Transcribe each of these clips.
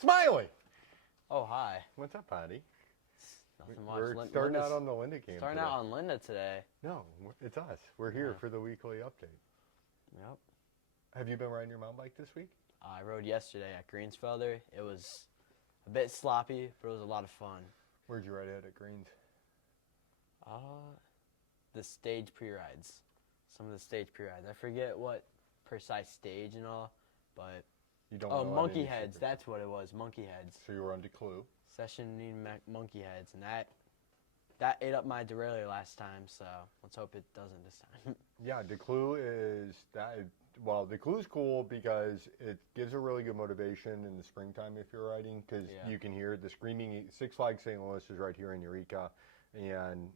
Smiley! Oh, hi. What's up, Patty? Nothing much. We're starting out on the Linda cam Starting today. out on Linda today. No, it's us. We're here for the weekly update. Yep. Have you been riding your mountain bike this week? I rode yesterday at Greensfelder. It was a bit sloppy, but it was a lot of fun. Where'd you ride at Greens? The stage pre-rides. Some of the stage pre-rides. I forget what precise stage and all, but... You don't Oh, know Monkey any Heads. secrets. That's what it was, Monkey Heads. So you were on Declue. Session Monkey Heads, and that ate up my derailleur last time, so let's hope it doesn't this time. Yeah, Declue is that. Well, Declue's cool because it gives a really good motivation in the springtime if you're riding, because you can hear the screaming. Six Flags St. Louis is right here in Eureka, and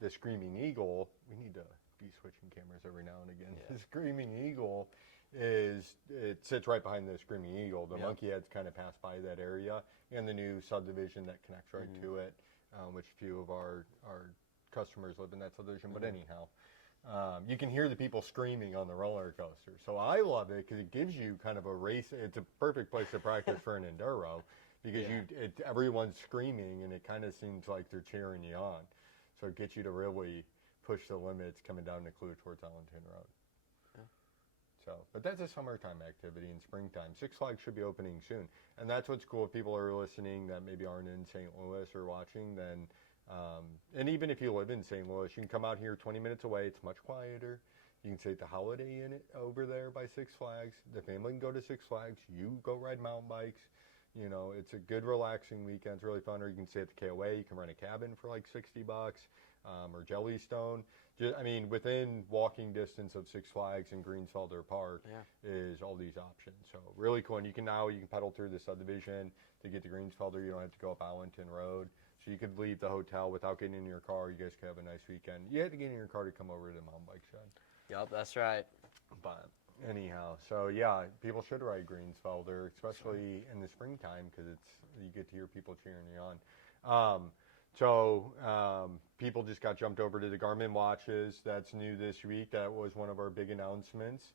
the Screaming Eagle. We need to be switching cameras every now and again. Yeah. The Screaming Eagle it sits right behind the Screaming Eagle. The Monkey Heads kind of pass by that area, and the new subdivision that connects right to it, which a few of our customers live in that subdivision. But anyhow. You can hear the people screaming on the roller coaster. So I love it because it gives you kind of a race. It's a perfect place to practice for an enduro because everyone's screaming and it kind of seems like they're cheering you on. So it gets you to really push the limits coming down Declue towards Allentown Road. Yeah. So, but that's a summertime activity in springtime. Six Flags should be opening soon. And that's what's cool. If people are listening that maybe aren't in St. Louis or watching, then and even if you live in St. Louis, you can come out here 20 minutes away. It's much quieter. You can stay at the Holiday Inn over there by Six Flags. The family can go to Six Flags. You go ride mountain bikes. You know, it's a good, relaxing weekend. It's really fun. Or you can stay at the KOA. You can rent a cabin for like $60, or Jellystone. I mean, within walking distance of Six Flags and Greensfelder Park is all these options. So really cool. And you can pedal through the subdivision to get to Greensfelder. You don't have to go up Allentown Road. So you could leave the hotel without getting in your car. You guys could have a nice weekend. You had to get in your car to come over to the mountain bike shed. Yep, that's right. But anyhow, so yeah, people should ride Greensfelder, especially in the springtime because you get to hear people cheering you on. People just got jumped over to the Garmin watches. That's new this week. That was one of our big announcements.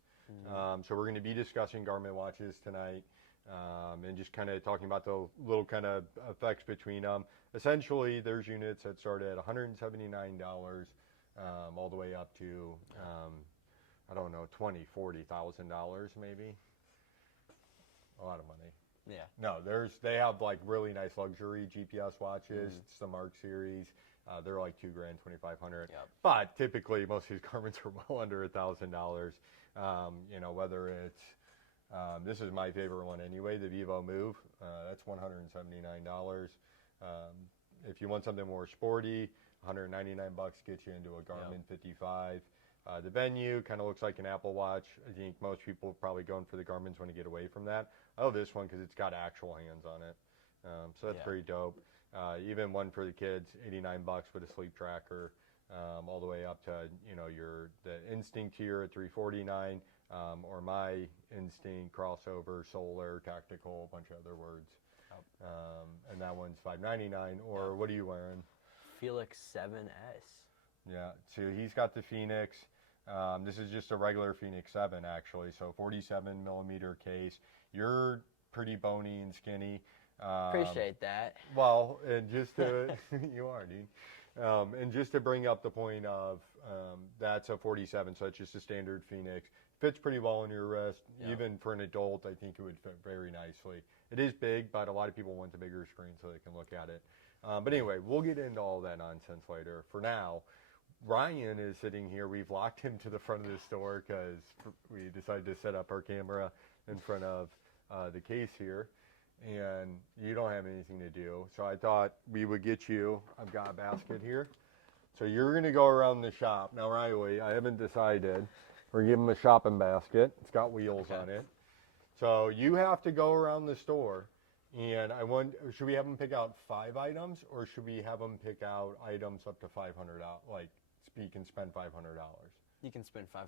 So we're going to be discussing Garmin watches tonight. And just kind of talking about the little kind of effects between them. Essentially, there's units that start at $179 all the way up to, I don't know, $20,000, $40,000 maybe. A lot of money. Yeah. No, they have like really nice luxury GPS watches. It's the Mark series. They're like $2,000, $2,500. Yep. But typically, most of these Garmin's are well under $1,000. You know, whether it's this is my favorite one anyway, the Vivo Move. That's $179. If you want something more sporty, $199 gets you into a Garmin 55. The Venue kind of looks like an Apple Watch. I think most people are probably going for the Garmin's when to get away from that. I love this one because it's got actual hands on it. So that's pretty dope. Even one for the kids, $89 with a sleep tracker, all the way up to the Instinct here at $349. Or my Instinct, Crossover, Solar, Tactical, a bunch of other words. And that one's $599. Or what are you wearing? Felix 7S. Yeah, so he's got the Phoenix. This is just a regular Phoenix 7, actually. So 47 millimeter case. You're pretty bony and skinny. Appreciate that. Well, and just to, you are, dude. And just to bring up the point of, that's a 47, so it's just a standard Phoenix. Fits pretty well on your wrist. Yep. Even for an adult, I think it would fit very nicely. It is big, but a lot of people want the bigger screen so they can look at it. But anyway, we'll get into all that nonsense later. For now, Ryan is sitting here. We've locked him to the front of the store because we decided to set up our camera in front of the case here. And you don't have anything to do. So I thought we would get you. I've got a basket here. So you're going to go around the shop. Now, Riley, I haven't decided. We're going to give him a shopping basket. It's got wheels on it. So you have to go around the store. And should we have him pick out 5 items, or should we have him pick out items up to $500? Like, you can spend $500. You can spend $500.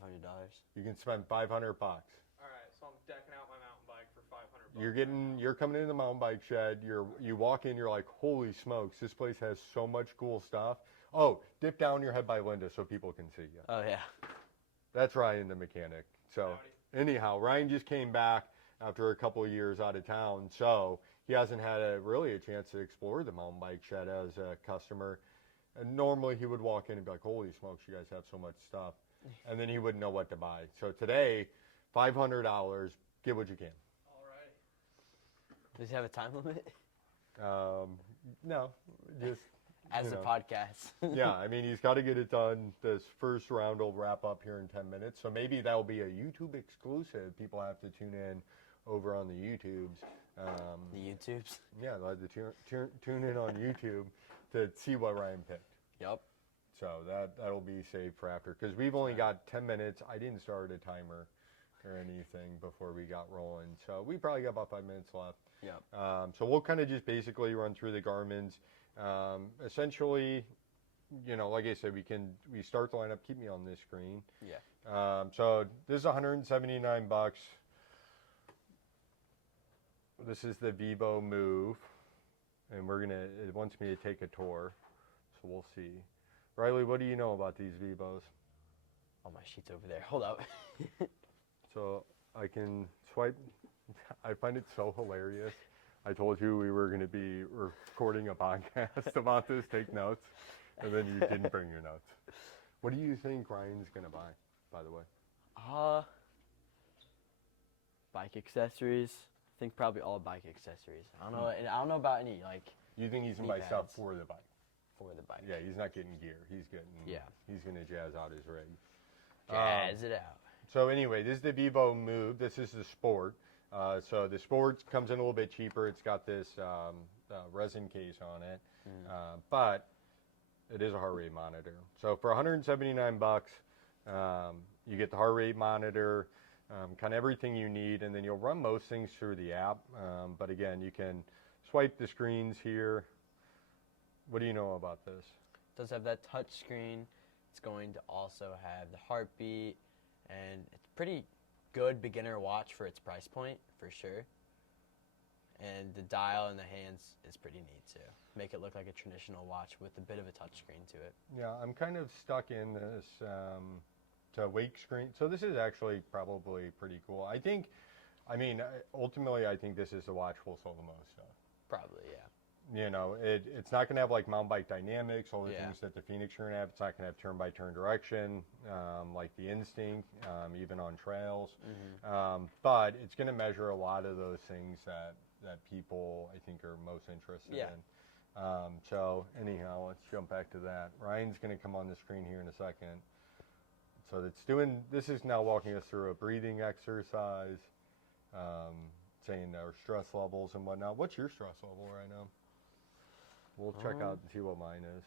You can spend $500. All right, so I'm decking out my mountain bike for $500. You're coming into the mountain bike shed. You walk in, you're like, holy smokes, this place has so much cool stuff. Oh, dip down your head by Linda so people can see you. Oh yeah. That's Ryan, the mechanic. So anyhow, Ryan just came back. after a couple of years out of town. So he hasn't had really a chance to explore the mountain bike shed as a customer. And normally he would walk in and be like, holy smokes, you guys have so much stuff. And then he wouldn't know what to buy. So today, $500, get what you can. All right. Does he have a time limit? No, just As a podcast. yeah, I mean, he's got to get it done. This first round will wrap up here in 10 minutes. So maybe that'll be a YouTube exclusive. People have to tune in over on the YouTubes. The YouTubes? Yeah, they'll have to tune in on YouTube to see what Ryan picked. Yep. So that'll be saved for after. Because we've only got 10 minutes. I didn't start a timer or anything before we got rolling. So we probably got about 5 minutes left. Yep. So we'll kind of just basically run through the Garmin's. Essentially, you know, like I said, we start the lineup. Keep me on this screen. Yeah. So this is $179. This is the Vivo Move, and it wants me to take a tour, so we'll see. Riley, what do you know about these Vivos? Oh, my sheet's over there. Hold up. So I can swipe. I find it so hilarious. I told you we were going to be recording a podcast about this, take notes, and then you didn't bring your notes. What do you think Ryan's going to buy, by the way? Bike accessories. I think probably all bike accessories. I don't know. And I don't know about any You think he's going to buy stuff for the bike? for the bike. Yeah, he's not getting gear. He's going to jazz out his rig. Jazz it out. So anyway, this is the Vivo Move. This is the Sport. So the Sport comes in a little bit cheaper. It's got this resin case on it, but it is a heart rate monitor. So for $179, you get the heart rate monitor, kind of everything you need, and then you'll run most things through the app. But again, you can swipe the screens here. What do you know about this? It does have that touch screen. It's going to also have the heartbeat, and it's pretty good beginner watch for its price point, for sure. And the dial in the hands is pretty neat, too. Make it look like a traditional watch with a bit of a touch screen to it. Yeah, I'm kind of stuck in this to wake screen. So this is actually probably pretty cool. Ultimately, I think this is the watch we'll sell the most of. Probably, yeah. You know, it's not going to have like mountain bike dynamics, all the things that the Phoenix are going to have. It's not going to have turn-by-turn direction, like the Instinct, even on trails. But it's going to measure a lot of those things that people, I think, are most interested in. So anyhow, let's jump back to that. Ryan's going to come on the screen here in a second. So this is now walking us through a breathing exercise, saying our stress levels and whatnot. What's your stress level right now? We'll check out and see what mine is.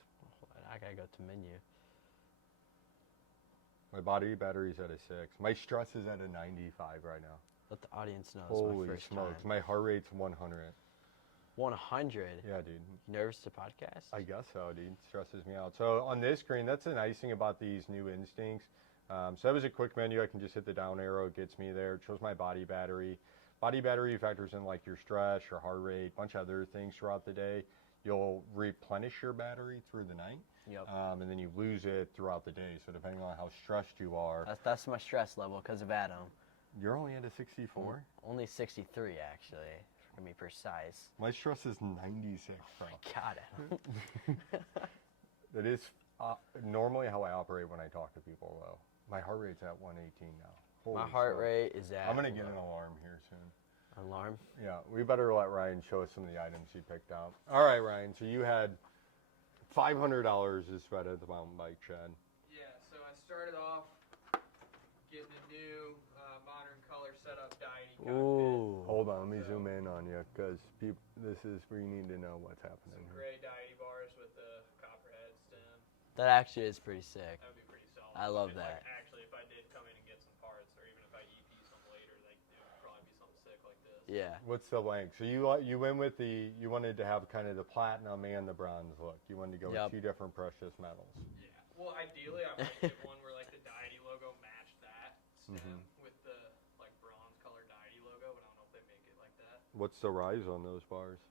I gotta go to menu. My body battery's at a 6. My stress is at a 95 right now. Let the audience know. Holy it's my first smokes. time. My heart rate's 100. 100? Yeah, dude. Nervous to podcast? I guess so, dude. Stresses me out. So on this screen, that's the nice thing about these new Instincts. So that was a quick menu. I can just hit the down arrow. It gets me there. It shows my body battery. Body battery factors in like your stress, your heart rate, a bunch of other things throughout the day. You'll replenish your battery through the night, and then you lose it throughout the day. So depending on how stressed you are. That's my stress level because of Adam. You're only at a 64? Only 63, actually, to be precise. My stress is 96, bro. God, Adam. That is normally how I operate when I talk to people, though. My heart rate's at 118 now. Holy my heart smokes. rate is at... I'm going to get an alarm here soon. Alarm? Yeah, we better let Ryan show us some of the items he picked out. All right, Ryan, so you had $500 to spend at the mountain bike shed. Yeah, so I started off getting a new modern color setup diety cockpit. Ooh. Hold on, let me zoom in on you, because this is where you need to know what's happening. Some gray diety bars with the copperhead stem. That actually is pretty sick. That would be pretty solid. I love that. Like, actually, if I did come in and get some parts, or even if I EP some later, like it would probably be something sick like this. Yeah. What's the length? So you went with you wanted to have kind of the platinum and the bronze look. You wanted to go with 2 different precious metals. Yeah. Well, ideally, I might get one where like the deity logo matched that stem with the like bronze color deity logo, but I don't know if they make it like that. What's the rise on those bars?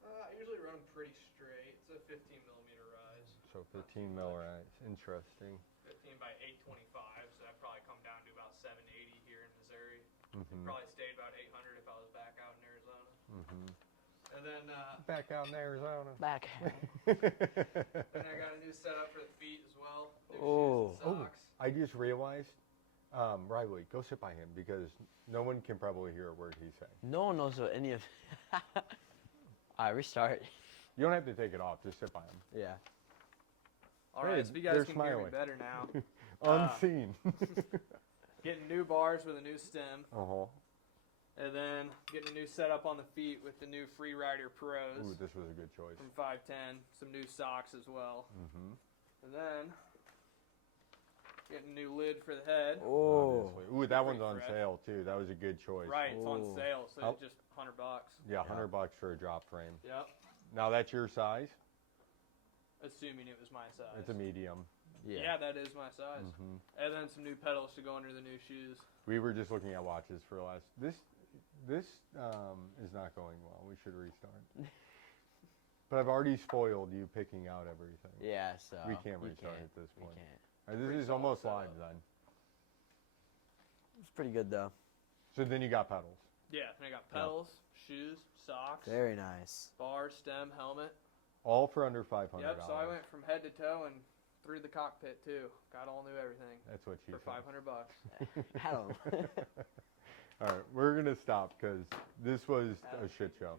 I usually run them pretty straight. It's a 15 millimeter rise. So 15 mil rise. Interesting. 15 by 825, so that probably come down to about 780 here in Missouri. Probably stayed about 800 if I was back out in Arizona. And then Back out in Arizona. Back. then I got a new setup for the feet as well. New shoes and socks. I just realized, Riley, go sit by him because no one can probably hear a word he's saying. No one knows what any of. All right, restart. You don't have to take it off. Just sit by him. Yeah. All right, Hey, so you guys there's can hear me Smiley. better now. Unseen. Getting new bars with a new stem. Uh-huh. And then getting a new setup on the feet with the new Freerider Pros Ooh, this was a good choice. from 510. Some new socks as well. And then getting a new lid for the head. Oh. Obviously. Ooh, that one's on fresh. sale too. That was a good choice. Right, it's on Ooh. sale, so Oh. it's just $100. Yeah, $100 for a drop frame. Yep. Now that's your size. Assuming it was my size. It's a medium. Yeah, that is my size. And then some new pedals to go under the new shoes. We were just looking at watches for last. This is not going well. We should restart. But I've already spoiled you picking out everything. Yeah, so We can't we restart can't. at this We point. can't. All right, this Pretty is solid almost setup. live then. It's pretty good though. So then you got pedals. Yeah, and I got pedals, shoes, socks, Very nice. bar, stem, helmet. All for under $500. Yep, so I went from head to toe and through the cockpit too. Got all new everything That's what she for said. $500. Hello. All right, we're gonna stop because this was a shit show.